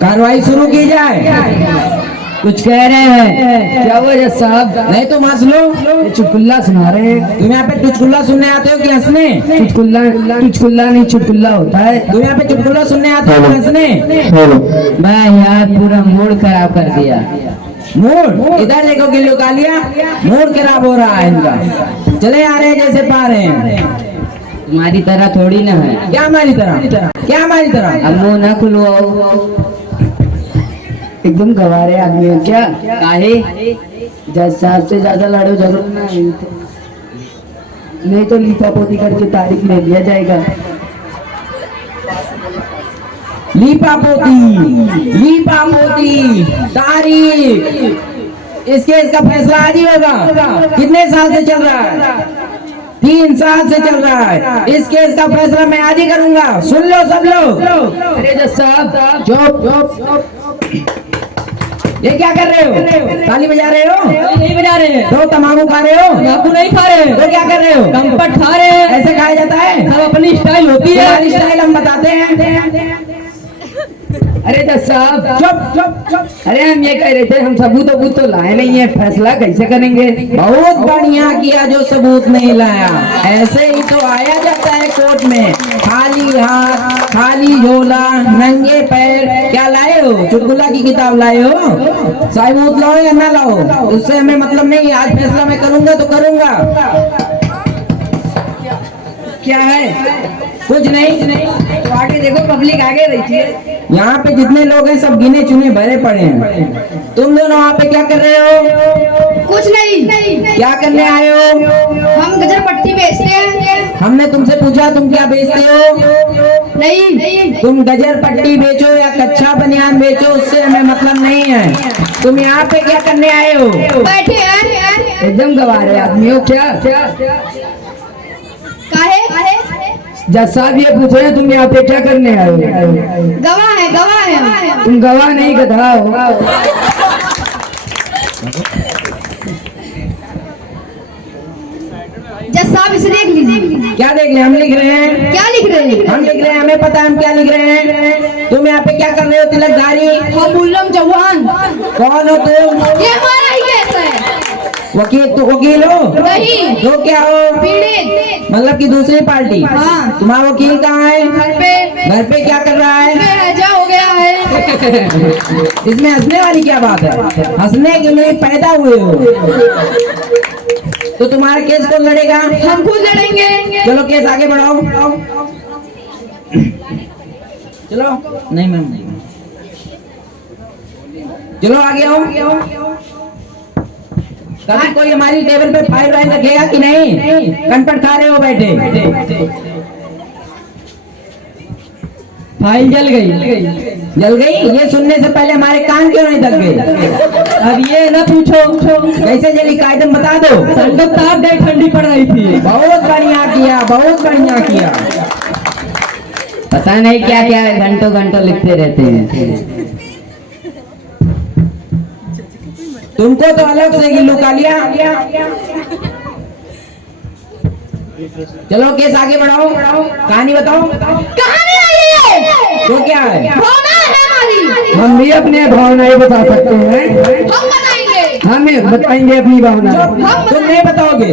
कार्रवाई शुरू की जाए। कुछ कह रहे हैं क्या हुआ जज साहब? नहीं तो मास लो। ये चुटकुल्ला सुना रहे हैं। तुम यहाँ पे चुटकुला सुनने आते हो कि हंसने? चुटकुल्ला नहीं चुटकुल्ला होता है। तुम यहाँ पे चुटकुला सुनने आते हो कि हंसने? मैं यार पूरा मूड खराब कर दिया। मूड इधर देखो गिल्लू कालिया, मूड खराब हो रहा है इनका। चले आ रहे हैं जैसे पा रहे हैं। तुम्हारी तरह थोड़ी ना है। क्या हमारी तरह? क्या हमारी तरह? अब मुँह ना खुलवाओ। एकदम गवारे आदमी हो क्या? काहे? जज साहब से ज्यादा लड़ो झगड़ो ना, नहीं तो लीपापोती करके तारीख ले लिया जाएगा। लीपा पोती तारीख। इस केस का फैसला आज ही होगा। कितने साल से चल रहा है? 3 साल से चल रहा है। इस केस का फैसला मैं आज ही करूंगा। सुन लो सब लोग। अरे जज साहब चुप। ये क्या कर रहे हो? ताली बजा रहे हो? नहीं बजा रहे। तो तम्बाकू खा रहे हो? तम्बाकू नहीं खा रहे। तो क्या कर रहे हो? कंपट खा रहे हैं। ऐसे खाया जाता है? सब अपनी स्टाइल होती है। तुम्हारी स्टाइल हम बताते हैं। अरे जज साहब चुप। अरे हम ये कह रहे थे हम सबूत तो लाए नहीं है, फैसला कैसे करेंगे? बहुत बढ़िया किया जो सबूत नहीं लाया। ऐसे ही तो आया जाता है कोर्ट में, खाली हाथ खाली झोला नंगे पैर। क्या लाए हो? चुटकुला की किताब लाए हो? सबूत लाओ या ना लाओ, उससे हमें मतलब नहीं। आज फैसला मैं करूंगा तो करूंगा। क्या है? कुछ नहीं। तो आगे देखो, पब्लिक आगे बैठी है। यहाँ पे जितने लोग हैं सब गिने चुने भरे पड़े हैं। तुम दोनों वहाँ पे क्या कर रहे हो? कुछ नहीं। क्या करने आए हो? हम गजर पट्टी बेचते हैं। हमने तुमसे पूछा तुम क्या बेचते हो? नहीं। तुम गजर पट्टी बेचो या कच्चा बनियान बेचो, उससे हमें मतलब नहीं है। तुम यहाँ पे क्या करने आए हो? बैठे हैं। एकदम गवारे आदमी हो क्या? काहे? जज साहब ये पूछ रहे हैं तुम यहाँ पे क्या करने आए हो? गवाह है। तुम गवाह नहीं गधा हो। जज साहब इसे देख लीजिए। क्या देख ले? हम लिख रहे हैं। क्या लिख रहे हैं? हम लिख रहे हैं, हमें पता है हम क्या लिख रहे हैं। तुम यहाँ पे क्या कर रहे हो तिलकधारी? हम मुल्लम चौहान। कौन हो तुम? ये हमारा ही केस है। वकील? तो वकील हो? नहीं। तो क्या हो? पीड़ित। मतलब कि दूसरी पार्टी? हाँ। तुम्हारा वकील कहाँ है? घर पे क्या कर रहा है? हैजा हो गया है। इसमें हंसने वाली क्या बात है? हंसने के लिए पैदा हुए हो। तो तुम्हारा केस कौन लड़ेगा? हम खुद लड़ेंगे। चलो केस आगे बढ़ाओ। चलो नहीं मैम, चलो आगे आओ। कभी कोई हमारी टेबल पे फाइल वाइल रखेगा कि नहीं? कनपट खा रहे हो बैठे? फाइल जल गई। ये सुनने से पहले हमारे कान क्यों नहीं दब गए? अब ये ना पूछो कैसे जली कायदम बता दो। संगत ताप गई, ठंडी पड़ रही थी। बहुत बढ़िया किया। पता नहीं क्या क्या घंटों लिखते रहते हैं। तुमको तो अलग से गिल्लू कालिया। चलो केस आगे बढ़ाओ, कहानी बताओ। कहानी नहीं है। तो क्या है? भावना है हमारी। हम भी अपने भावनाएं बता सकते हैं। हम बताएंगे। हमें बताएंगे अपनी भावना। तुम नहीं बताओगे,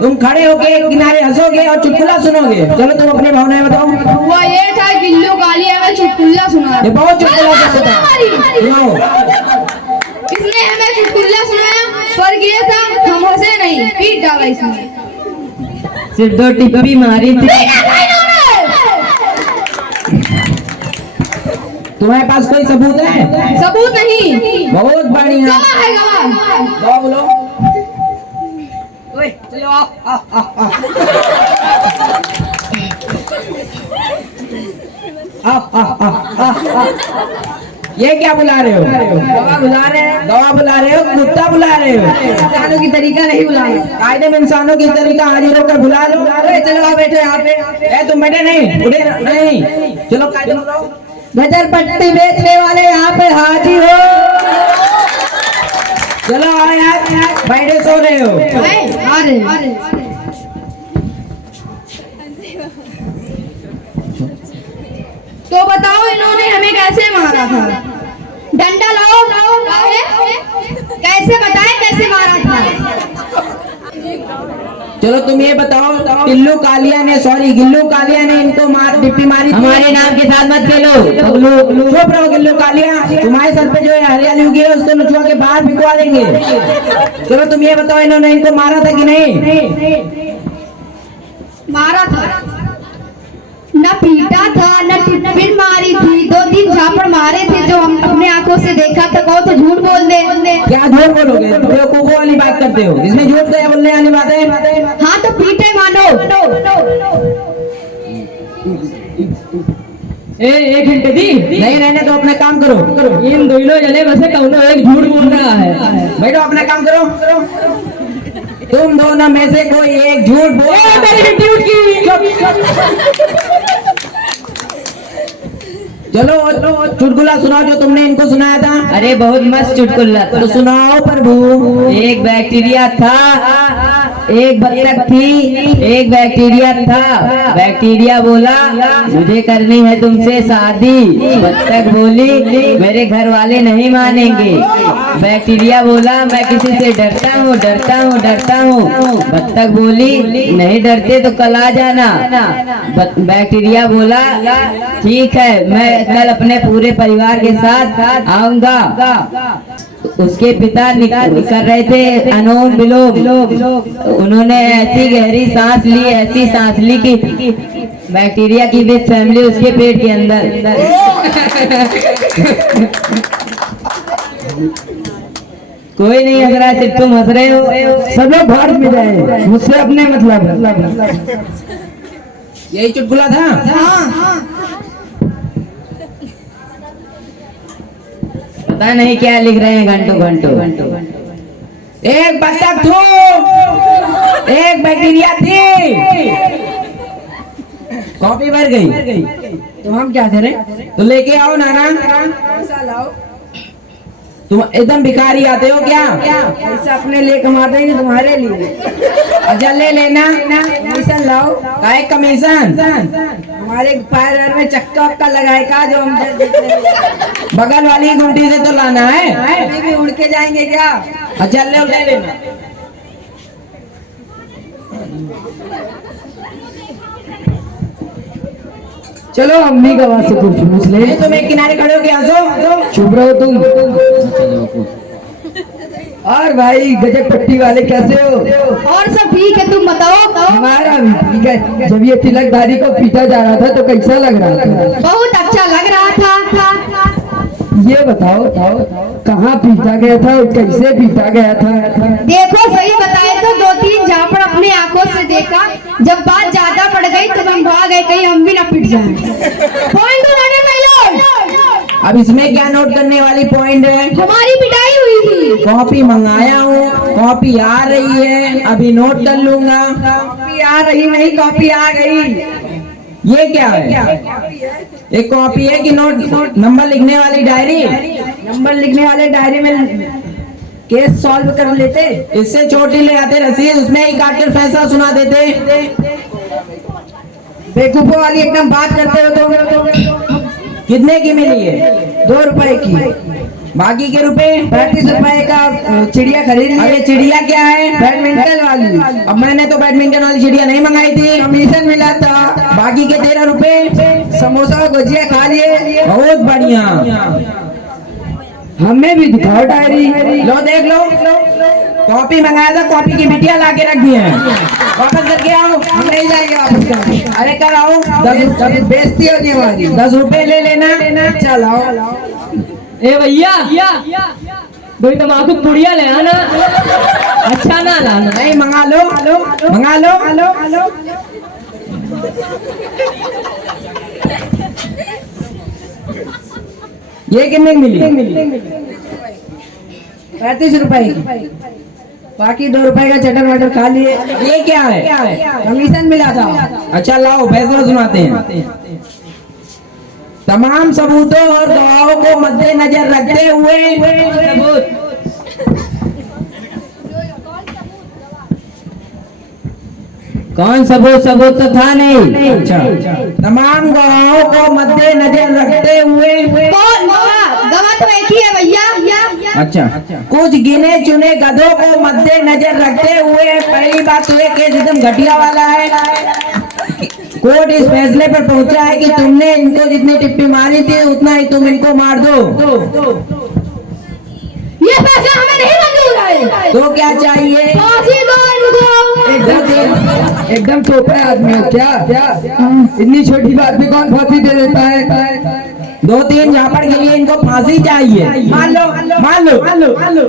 तुम खड़े होके एक किनारे हंसोगे और चुटकुला सुनोगे। चलो तुम अपनी भावनाएं बताओ। वो ये था गिल्लू कालिया में चुटकुला सुना। ये बहुत चुटकुला सुनाओ। इसने हमें चुटकुला सुनाया, पर ये था हम हंसे नहीं, पीट डाला इसने। सिर्फ 2 टिप्पी मारी थी। तुम्हारे पास कोई सबूत है? सबूत नहीं। बहुत बढ़िया। गवाह है, गवाह। गवाह बोलो। चलो आओ। ये क्या बुला रहे हो? गवाह बुला रहे हैं। गवाह बुला रहे हो? कुत्ता बुला रहे हो? इंसानों की तरीका नहीं बुलाना। कायदे में इंसानों की तरीका हाजिर होकर बुला लो। चलो आओ बैठो यहाँ पे। तुम बैठे नहीं, उठे नहीं। चलो कायदे बुलाओ। गजर पट्टी बेचने वाले यहाँ पे हाजिर हो। चलो आओ यार, बैठे सो रहे हो। अरे तो बताओ इन्होंने हमें कैसे मारा था? डंडा लाओ लाओ लाओ। कैसे बताए कैसे मारा था? चलो तुम ये बताओ, गिल्लू कालिया ने इनको डिप्पी मारी। हमारे नाम के साथ मत खेलो। चुप रहो गिल्लू कालिया, तुम्हारे सर पे जो है हरियाली उगी है उसको नुचवा के बाहर फिकवा देंगे। चलो तुम ये बताओ, इन्होंने इनको मारा था कि नहीं? मारा था, न पीटा था न टिप्पिन मारी थी। 2-3 झापड़ मारे थे जो हम अपने आंखों से देखा था। कहो तो झूठ बोल दे। क्या झूठ बोलोगे? तुम बेवकूफों वाली बात करते हो। इसमें झूठ क्या बोलने वाली बात है? हाँ तो पीटे मानो। एक घंटे दी नहीं रहने तो अपना काम करो। इन दोनों जने में से कौन एक झूठ बोल रहा है। बैठो अपना काम करो। तुम दोनों में से कोई एक झूठ बोल। चलो चुटकुला सुनाओ जो तुमने इनको सुनाया था। अरे बहुत मस्त चुटकुला तो सुनाओ प्रभु। एक बैक्टीरिया था, एक बत्तख थी, एक बैक्टीरिया था। बैक्टीरिया बोला मुझे करनी है तुमसे शादी। बत्तख बोली मेरे घर वाले नहीं मानेंगे। बैक्टीरिया बोला मैं किसी से डरता हूँ डरता हूँ डरता हूँ। बत्तख बोली नहीं डरते तो कल आ जाना। बैक्टीरिया बोला ठीक है मैं कल अपने पूरे परिवार के साथ आऊंगा। उसके पिता कर रहे थे अनुलोम विलोम। उन्होंने ऐसी गहरी सांस ली, ऐसी सांस ली कि बैक्टीरिया की विथ फैमिली उसके पेट के अंदर। कोई नहीं हंस रहा, सिर्फ तुम हंस रहे हो। सब लोग भारत में जाए, मुझसे अपने मतलब। यही चुटकुला था। पता नहीं क्या लिख रहे हैं घंटों घंटों। एक बत्तख थो, एक बैक्टीरिया थी। कॉपी भर गई तो हम क्या करें? तो लेके आओ नाना। लाओ। तुम एकदम भिखारी आते हो क्या? पैसा अपने लिए कमाते ही तुम्हारे लिए। अच्छा ले लेना। कमीशन लाओ। काय कमीशन? हमारे पैर में चक्का वक्का लगाएगा जो हम बगल वाली गुंडी से तो लाना है। भी उड़ के जाएंगे क्या? अच्छा ले लेना। चलो अम्मी का आवाज से पूछ ले। तुम एक किनारे खड़े हो क्या? चुप रहो तुम। और भाई गजब पट्टी वाले कैसे हो? और सब ठीक है, तुम बताओ। हमारा भी ठीक है। जब ये तिलकधारी को पीटा जा रहा था तो कैसा लग रहा था? बहुत अच्छा लग रहा था। ये बताओ कहाँ पीटा गया था और कैसे पीटा गया था? देखो सही बताए तो 2-3 झापड़ अपने आंखों से देखा। जब बात ज्यादा बढ़ गई तो हम भाग गए, कहीं हम भी ना पिट जाएं। पॉइंट तो लगे पहले। अब इसमें क्या नोट करने वाली पॉइंट है? हमारी पिटाई हुई थी। कॉपी मंगाया हूँ, कॉपी आ रही है, अभी नोट कर लूंगा। कॉपी आ रही नहीं, कॉपी आ गई। ये क्या है? एक कॉपी है कि नोट नंबर लिखने वाली डायरी? नंबर लिखने वाले डायरी में केस सॉल्व कर लेते। इससे छोटी ले आते रसीद, उसमें ही काट कर फैसला सुना देते। बेवकूफों वाली एकदम बात करते हो तो। कितने की मिली है? 2 रुपए की। बाकी के रुपए? 35 रुपए का चिड़िया खरीद ली। अरे चिड़िया क्या है? बैडमिंटन वाली। अब मैंने तो बैडमिंटन वाली चिड़िया नहीं मंगाई थी। कमीशन मिला था। बाकी के 13 रुपए समोसा और गुजिया खा लिए। बहुत बढ़िया। हमें भी दिखाओ डायरी। लो देख लो, कॉपी मंगाया था, कॉपी की बिटिया ला के रख दी है। वापस करके आओ। हम नहीं जाएंगे वापस करने। अरे कल आओ। 10 बेइज्जती होगी हमारी। 10 रुपए ले लेना। चलाओ। ए भैया दो तमाकू पुड़िया ले आना, अच्छा ना लाना। नहीं मंगा लो। ये कितने की मिली? 35 रुपए की। बाकी 2 रुपए का चटर मटर खा लिए। ये क्या है? कमीशन मिला था। अच्छा लाओ फैसला सुनाते हैं। तमाम सबूतों और गवाहों को मद्देनजर रखते हुए कौन सबूत? सबूत तो था नहीं। अच्छा, तमाम गवाहों को मद्देनजर रखते हुए कौन गवाह तो एक ही है भैया। अच्छा, कुछ गिने चुने गधों को मद्देनजर रखते हुए पहली बात तो ये केस एकदम घटिया वाला है। कोर्ट इस फैसले पर पहुंचा है कि तुमने इनको जितनी टिप्पी मारी थी उतना ही तुम इनको मार दो। ये फैसला हमें नहीं मंजूर है। तो क्या चाहिए? फांसी दो इनको। एकदम चोपड़े आदमी हो क्या? इतनी छोटी बात पे कौन फांसी दे देता है? 2-3 झापड़ के लिए इनको फांसी चाहिए। मान लो मान लो।